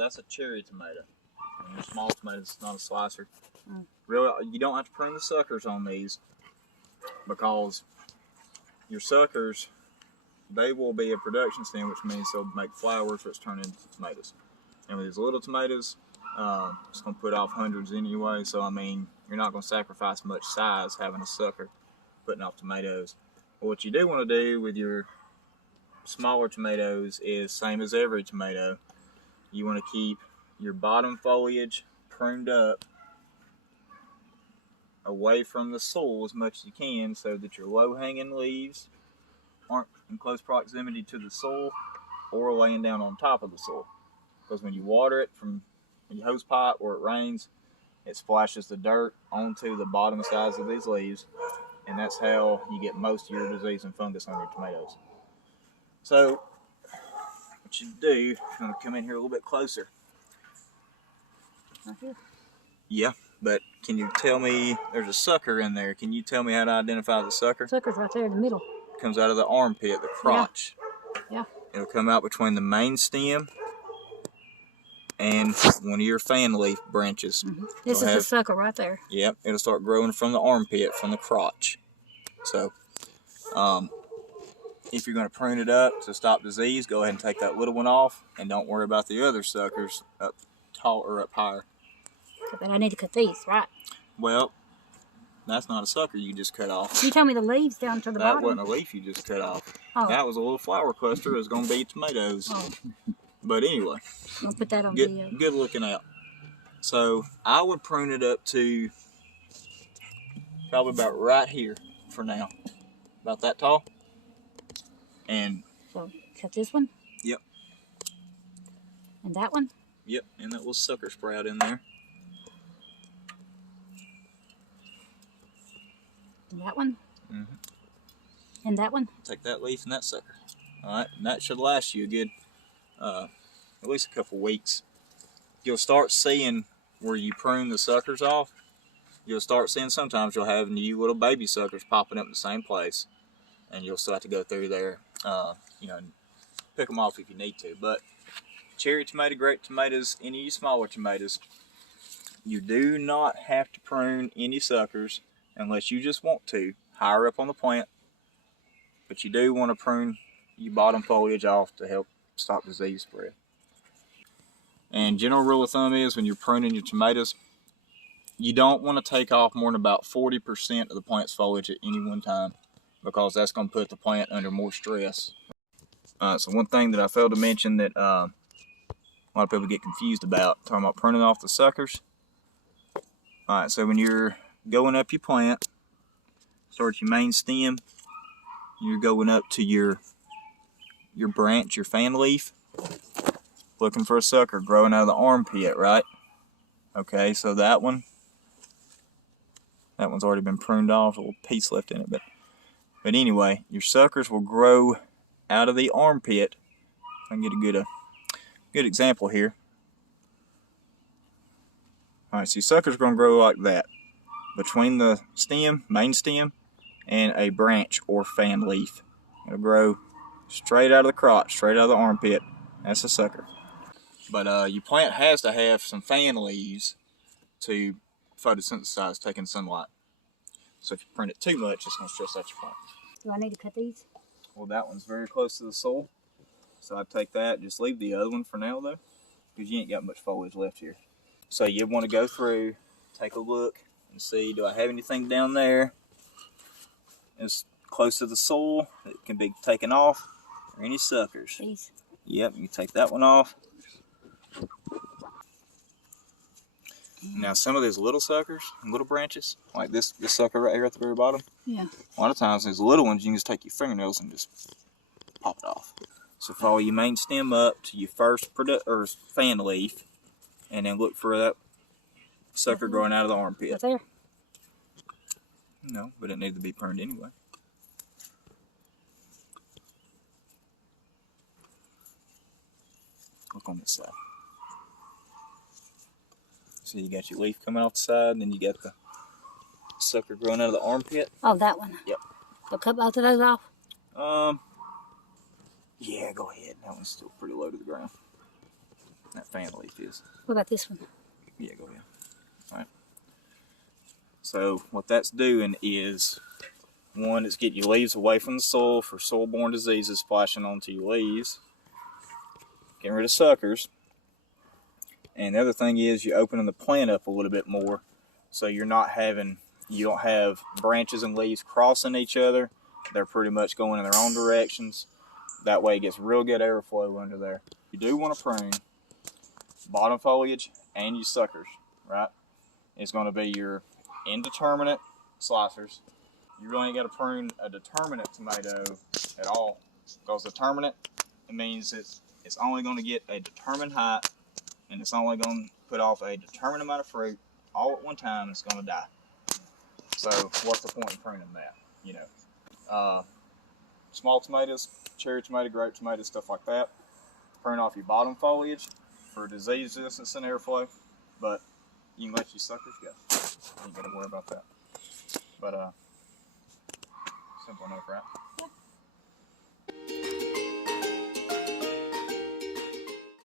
that's a cherry tomato. And your small tomato is not a slicer. Really, you don't have to prune the suckers on these because your suckers, they will be a production stem, which means they'll make flowers which turn into tomatoes. And with these little tomatoes, it's going to put off hundreds anyway. So, I mean, you're not going to sacrifice much size having a sucker putting off tomatoes. But what you do want to do with your smaller tomatoes is same as every tomato. You want to keep your bottom foliage pruned up away from the soil as much as you can so that your low-hanging leaves aren't in close proximity to the soil or laying down on top of the soil. Because when you water it from your hose pipe or it rains, it splashes the dirt onto the bottom sides of these leaves, and that's how you get most of your disease and fungus on your tomatoes. So what you do, I'm going to come in here a little bit closer. Right here? Yeah, but can you tell me, there's a sucker in there. Can you tell me how to identify the sucker? Sucker's right there in the middle. Comes out of the armpit, the crotch. Yeah. It'll come out between the main stem and one of your fan leaf branches. This is the sucker right there. Yep, it'll start growing from the armpit, from the crotch. So, if you're going to prune it up to stop disease, go ahead and take that little one off, and don't worry about the other suckers up tall or up higher. But I need to cut these, right? Well, that's not a sucker you just cut off. You told me the leaves down to the bottom. That wasn't a leaf you just cut off. Oh. That was a little flower cluster. It was going to be tomatoes. Oh. But anyway, I'll put that on video. Good looking out. So I would prune it up to probably about right here for now. About that tall. And so cut this one? Yep. And that one? Yep, and that little sucker sprout in there. And that one? Mm-hmm. And that one? Take that leaf and that sucker. Alright, and that should last you a good, at least a couple weeks. You'll start seeing where you prune the suckers off. You'll start seeing sometimes you'll have new little baby suckers popping up in the same place. And you'll still have to go through there, you know, pick them off if you need to. But cherry tomato, grape tomatoes, any of your smaller tomatoes, you do not have to prune any suckers unless you just want to, higher up on the plant. But you do want to prune your bottom foliage off to help stop disease spread. And general rule of thumb is when you're pruning your tomatoes, you don't want to take off more than about 40% of the plant's foliage at any one time, because that's going to put the plant under more stress. So one thing that I failed to mention that a lot of people get confused about, talking about pruning off the suckers. Alright, so when you're going up your plant, start at your main stem, you're going up to your branch, your fan leaf, looking for a sucker growing out of the armpit, right? Okay, so that one's already been pruned off, a little piece left in it, but anyway, your suckers will grow out of the armpit. I can get a good example here. Alright, so your suckers are going to grow like that, between the stem, main stem, and a branch or fan leaf. It'll grow straight out of the crotch, straight out of the armpit. That's a sucker. But your plant has to have some fan leaves to photosynthesize, taking sunlight. So if you prune it too much, it's going to stress out your plant. Do I need to cut these? Well, that one's very close to the soil, so I'd take that. Just leave the other one for now, though, because you ain't got much foliage left here. So you want to go through, take a look, and see, do I have anything down there as close to the soil that can be taken off, or any suckers? These? Yep, you can take that one off. Now, some of these little suckers, little branches, like this sucker right here at the very bottom, yeah. A lot of times these little ones, you can just take your fingernails and just pop it off. So follow your main stem up to your first fan leaf, and then look for that sucker growing out of the armpit. Right there? No, but it needs to be pruned anyway. Look on this side. So you got your leaf coming off the side, and then you got the sucker growing out of the armpit. Oh, that one? Yep. So cut both of those off? Yeah, go ahead. That one's still pretty low to the ground. that fan leaf is. What about this one? Yeah, go ahead. All right. So what that's doing is, one, it's getting your leaves away from the soil for soil-borne diseases splashing onto your leaves, getting rid of suckers. And the other thing is you're opening the plant up a little bit more, so you don't have branches and leaves crossing each other. They're pretty much going in their own directions. That way it gets real good airflow under there. You do want to prune bottom foliage and your suckers, right? It's going to be your Indeterminate slicers. You really ain't got to prune a Determinate tomato at all, because Determinate, it means it's only going to get a determined height, and it's only going to put off a determined amount of fruit all at one time, and it's going to die. So what's the point in pruning that? You know, small tomatoes, cherry tomato, grape tomato, stuff like that, prune off your bottom foliage for disease resistance and airflow, but you can let your suckers go. You ain't got to worry about that. But simple enough, right? Yeah.